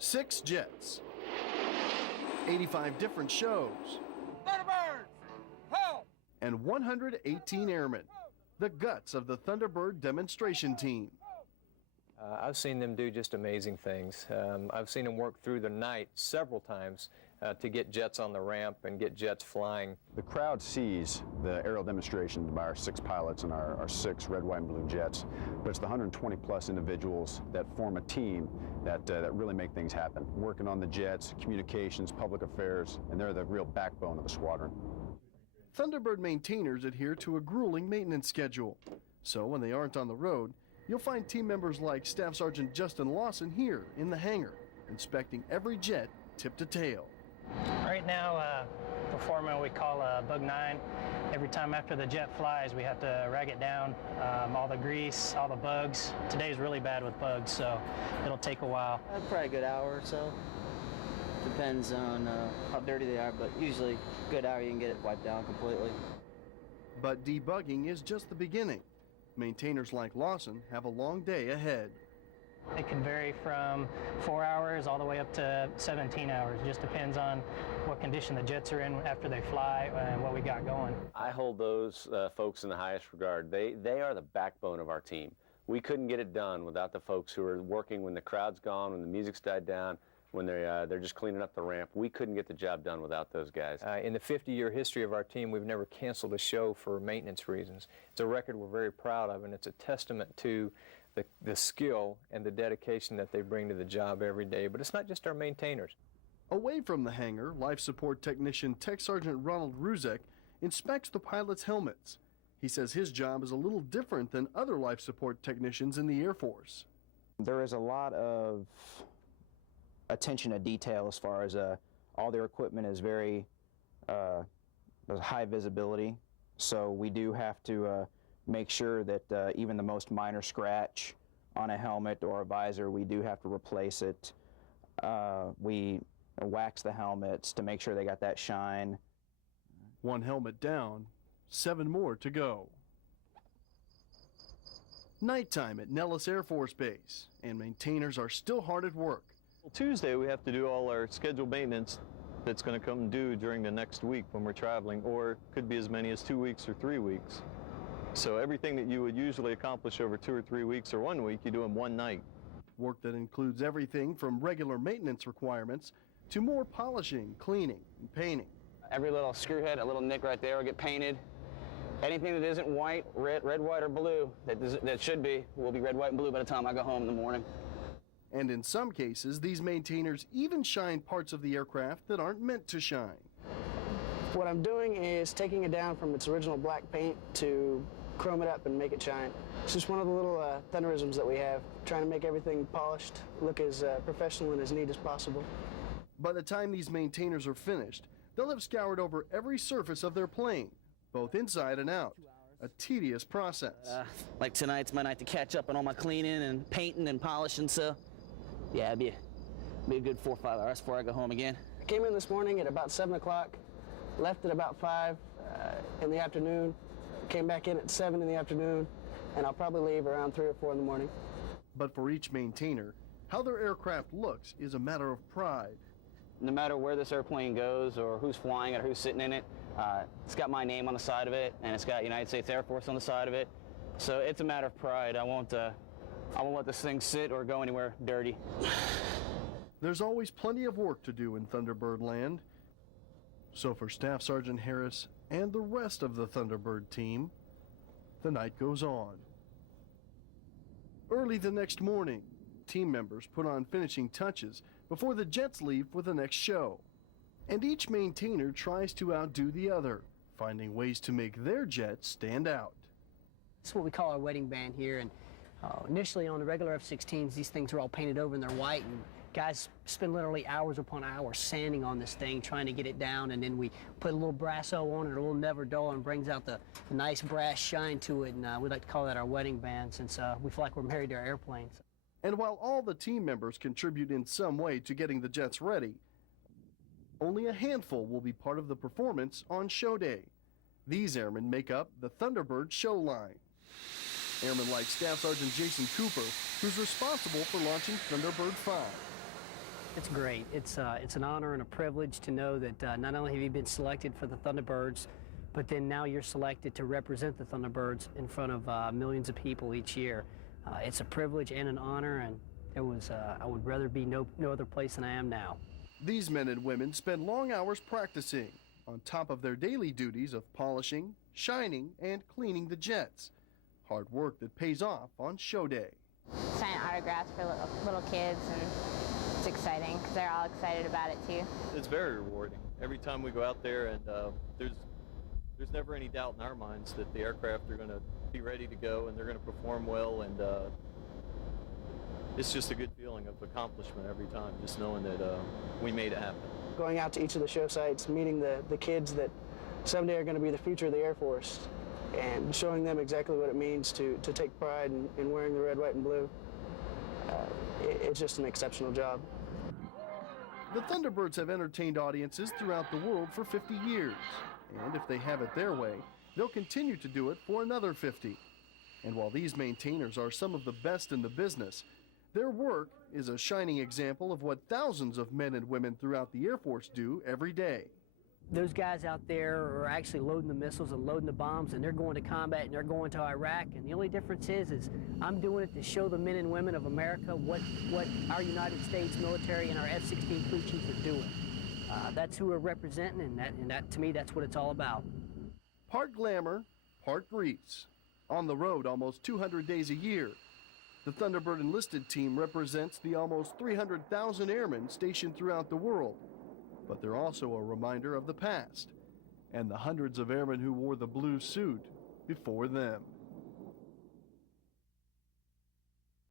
6 jets, 85 different shows, Thunderbirds! Help! and 118 airmen, the guts of the Thunderbird demonstration team. I've seen them do just amazing things. I've seen them work through the night several times to get jets on the ramp and get jets flying. The crowd sees the aerial demonstration by our 6 pilots and our 6 red, white, and blue jets, but it's the 120 plus individuals that form a team that really make things happen. Working on the jets, communications, public affairs, and they're the real backbone of the squadron. Thunderbird maintainers adhere to a grueling maintenance schedule. So when they aren't on the road, you'll find team members like Staff Sergeant Justin Lawson here in the hangar, inspecting every jet tip to tail. Right now, performing what we call a bug 9. Every time after the jet flies, we have to rag it down, all the grease, all the bugs. Today's really bad with bugs, so it'll take a while. Probably a good hour or so. Depends on how dirty they are, but usually a good hour you can get it wiped down completely. But debugging is just the beginning. Maintainers like Lawson have a long day ahead. It can vary from 4 hours all the way up to 17 hours. It just depends on what condition the jets are in after they fly and what we got going. I hold those folks in the highest regard. They are the backbone of our team. We couldn't get it done without the folks who are working when the crowd's gone, when the music's died down, when they're just cleaning up the ramp. We couldn't get the job done without those guys. In the 50-year history of our team, we've never canceled a show for maintenance reasons. It's a record we're very proud of, and it's a testament to the skill and the dedication that they bring to the job every day. But it's not just our maintainers. Away from the hangar, Life Support Technician Tech Sergeant Ronald Ruzek inspects the pilots' helmets. He says his job is a little different than other life support technicians in the Air Force. There is a lot of attention to detail as far as all their equipment is very high visibility, so we do have to make sure that even the most minor scratch on a helmet or a visor, we do have to replace it. We wax the helmets to make sure they got that shine. 1 helmet down, 7 more to go. Nighttime at Nellis Air Force Base, and maintainers are still hard at work. Tuesday we have to do all our scheduled maintenance that's going to come due during the next week when we're traveling, or could be as many as 2 weeks or 3 weeks. So everything that you would usually accomplish over 2 or 3 weeks or 1 week, you do in one night. Work that includes everything from regular maintenance requirements to more polishing, cleaning, and painting. Every little screw head, a little nick right there will get painted. Anything that isn't white, red, white, or blue, that should be, will be red, white, and blue by the time I go home in the morning. And in some cases, these maintainers even shine parts of the aircraft that aren't meant to shine. What I'm doing is taking it down from its original black paint to chrome it up and make it shine. It's just one of the little thunderisms that we have, trying to make everything polished, look as professional and as neat as possible. By the time these maintainers are finished, they'll have scoured over every surface of their plane, both inside and out. A tedious process. Like tonight's my night to catch up on all my cleaning and painting and polishing, so yeah, it'd be a good 4 or 5 hours before I go home again. I came in this morning at about 7 o'clock, left at about 5 in the afternoon, came back in at 7 in the afternoon, and I'll probably leave around 3 or 4 in the morning. But for each maintainer, how their aircraft looks is a matter of pride. No matter where this airplane goes or who's flying it or who's sitting in it, it's got my name on the side of it, and it's got United States Air Force on the side of it. So it's a matter of pride. I won't let this thing sit or go anywhere dirty. There's always plenty of work to do in Thunderbird land. So for Staff Sergeant Harris and the rest of the Thunderbird team, the night goes on. Early the next morning, team members put on finishing touches before the jets leave for the next show. And each maintainer tries to outdo the other, finding ways to make their jet stand out. This is what we call our wedding band here, and initially on the regular F-16s, these things are all painted over and they're white, and guys spend literally hours upon hours sanding on this thing, trying to get it down, and then we put a little brasso on it, a little never dull, and brings out the nice brass shine to it, and we like to call that our wedding band, since we feel like we're married to our airplanes. And while all the team members contribute in some way to getting the jets ready, only a handful will be part of the performance on show day. These airmen make up the Thunderbird show line. Airmen like Staff Sergeant Jason Cooper, who's responsible for launching Thunderbird 5. It's great. It's an honor and a privilege to know that not only have you been selected for the Thunderbirds, but then now you're selected to represent the Thunderbirds in front of millions of people each year. It's a privilege and an honor, and I would rather be no other place than I am now. These men and women spend long hours practicing, on top of their daily duties of polishing, shining, and cleaning the jets. Hard work that pays off on show day. Sign autographs for little kids, and it's exciting because they're all excited about it too. It's very rewarding. Every time we go out there, and there's never any doubt in our minds that the aircraft are going to be ready to go and they're going to perform well, and it's just a good feeling of accomplishment every time, just knowing that we made it happen. Going out to each of the show sites, meeting the kids that someday are going to be the future of the Air Force, and showing them exactly what it means to take pride in wearing the red, white, and blue. It's just an exceptional job. The Thunderbirds have entertained audiences throughout the world for 50 years, and if they have it their way, they'll continue to do it for another 50. And while these maintainers are some of the best in the business, their work is a shining example of what thousands of men and women throughout the Air Force do every day. Those guys out there are actually loading the missiles and loading the bombs, and they're going to combat and they're going to Iraq. And the only difference is I'm doing it to show the men and women of America what our United States military and our F-16 crew chiefs are doing. That's who we're representing, and that to me, that's what it's all about. Part glamour, part grease. On the road almost 200 days a year, the Thunderbird enlisted team represents the almost 300,000 airmen stationed throughout the world. But they're also a reminder of the past and the hundreds of airmen who wore the blue suit before them.